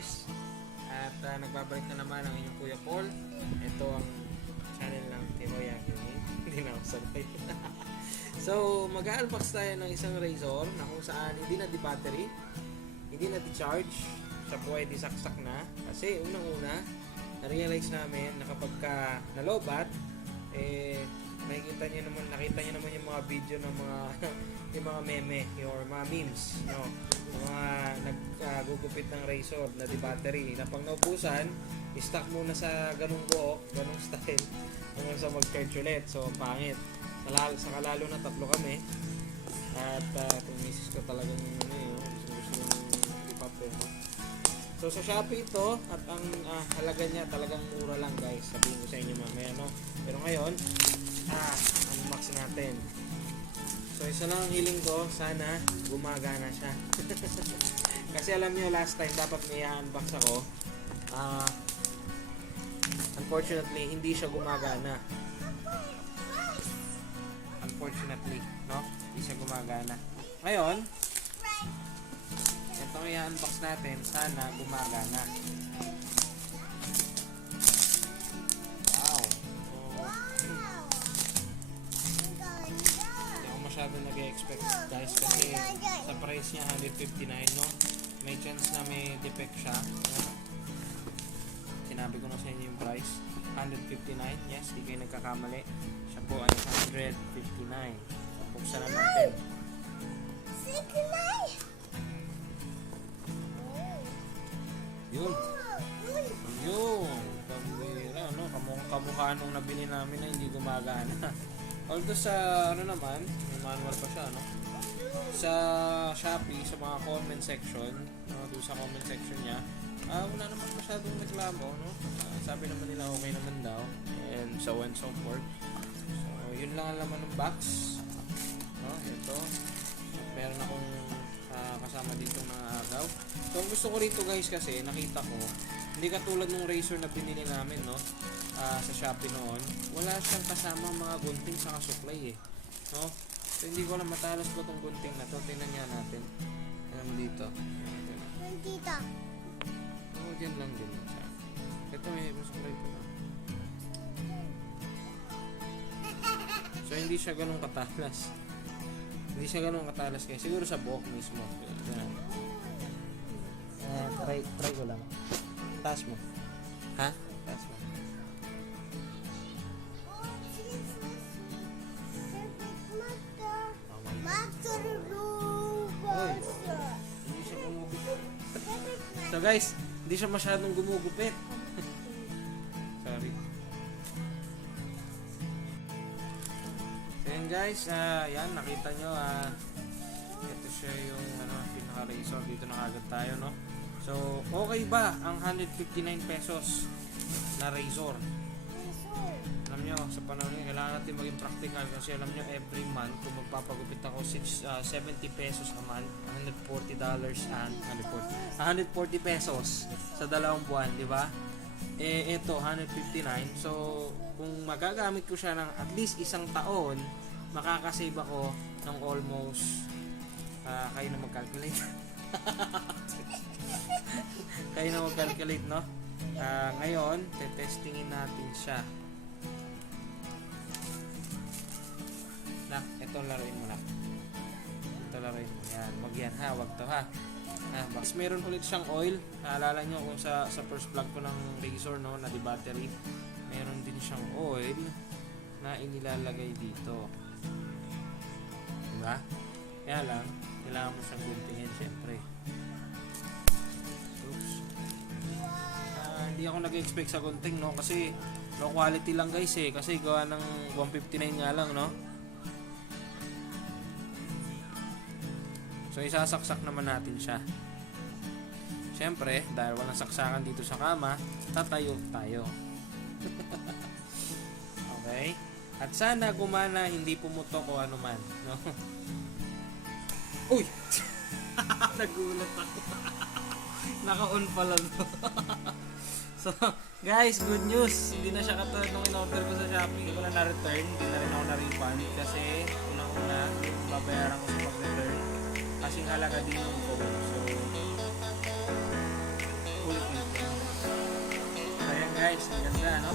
Chris. At nagbabalik na naman ang inyong Kuya Paul. Ito ang channel ng Timoya Gaming. Hindi na ako sabay. So, mag-unbox tayo ng isang razor na kung saan hindi na di-battery, hindi na di-charge, siya po ay disaksak na. Kasi unang-una, na-realize namin na kapag ka nalobat, nakita niyo naman yung mga video ng mga yung mga meme or mga memes, no? Yung mga naggugupit ng razor na di battery na pag naubusan, i-stock muna sa ganung buhok, ganung style hanggang sa mag-charge ulit. So pangit. Saka lalo na tatlo kami at itong misis ko talagang gusto ipapel, no? So sa Shopee ito at ang halaga niya talagang mura lang, guys. Sabihin ko sa inyo mamaya, no? Pero ngayon, unbox natin. So isa lang ang hiling ko, sana gumagana siya. Kasi alam niyo last time dapat may unbox ako. Unfortunately, hindi siya gumagana. Unfortunately, no? Hindi siya gumagana. Ngayon, itong i-unbox natin, sana gumagana. Wow! Hindi ako masyadong nag-expect, guys, kasi sa price niya, 159, no? May chance na may defect siya. Sinabi ko na sa inyo yung price. 159, yes, di kayo nagkakamali. Siya po ay 159. So, buksan na natin. Yun. Kamera, no? Kamukha nung nabili namin na hindi gumagana. Although sa, naman, may manual pa siya, no? Sa Shopee, sa mga comment section, no? Doon sa comment section niya, wala naman masyadong reklamo, no? Sabi naman nila okay naman daw, and so on and so forth. So, yun lang ang laman ng box, no? Ito. Meron akong kasama dito mga agaw. So, ang gusto ko rito, guys, kasi nakita ko, hindi katulad ng razor na binili namin, no? Sa Shopee noon, wala siyang kasama mga gunting sa supply, no? So, hindi ko alam matalas ko tong gunting na to. Tingnan niya natin. Alam mo dito. Dito. Oo, dyan lang din. Ito may supply po na. So, hindi siya ganun katalas. Hindi siya ganun katalas kaya siguro sa buhok mismo. Try ko lang. Taas mo. Ha? Taas mo. Hindi siya gumugupit. So guys, hindi siya masyadong gumugupit. Sorry. So yan guys, yan nakita nyo, ito siya yung pinaka-razor. Dito na kagad tayo, no? So, okay ba ang 159 pesos na razor? Alam nyo, sa panahon nyo, kailangan natin maging practical kasi alam nyo, every month, kung magpapagupit ako 70 pesos a month, $140 and 140 pesos sa dalawang buwan, di ba? Ito, 159. So, kung magagamit ko siya ng at least isang taon, makakasave ako ng almost, kayo na mag-calculate. Kayo na mag-calculate, no? Ngayon, testingin natin siya. Ito laruin mo na. Ito laruin mo. Yan. Wag yan ha. Wag to ha. Mas meron ulit siyang oil. Naalala nyo kung sa first vlog ko ng razor, no, na di battery. Meron din siyang oil na inilalagay dito. Diba? Kaya lang, kailangan mo siyang guntingin syempre. Oops. Hindi ako nag-expect sa gunting, no, kasi low quality lang guys kasi gawa ng 159 nga lang, no. So isasaksak naman natin siya. Siyempre, dahil walang saksakan dito sa kama, tatayo tayo. Okay? At sana gumana, hindi pumutok o ano man, no? Uy! Nagulat ako. Naka-on pala to. So, guys, good news. Hindi na siya katulad nung in-order ko sa Shopee. Hindi ko na na-return. Hindi na rin ako na-refund. Kasi, unang-una, babayaran ko sa pag-return. Kasing halaga din yung phone. So, guys. Ang ganda, no?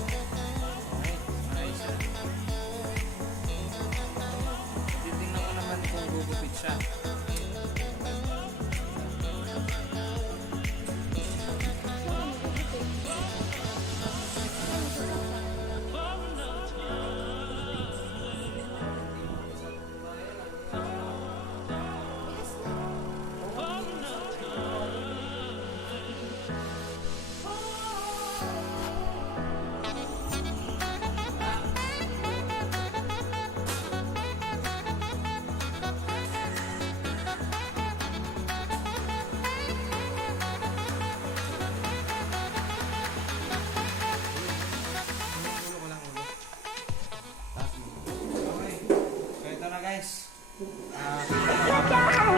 Okay. Ayos siya. Titingnan ko naman kung gugupit siya. Ulo ko lang ulo. Taas mo. Okay. So ito na guys. Okay.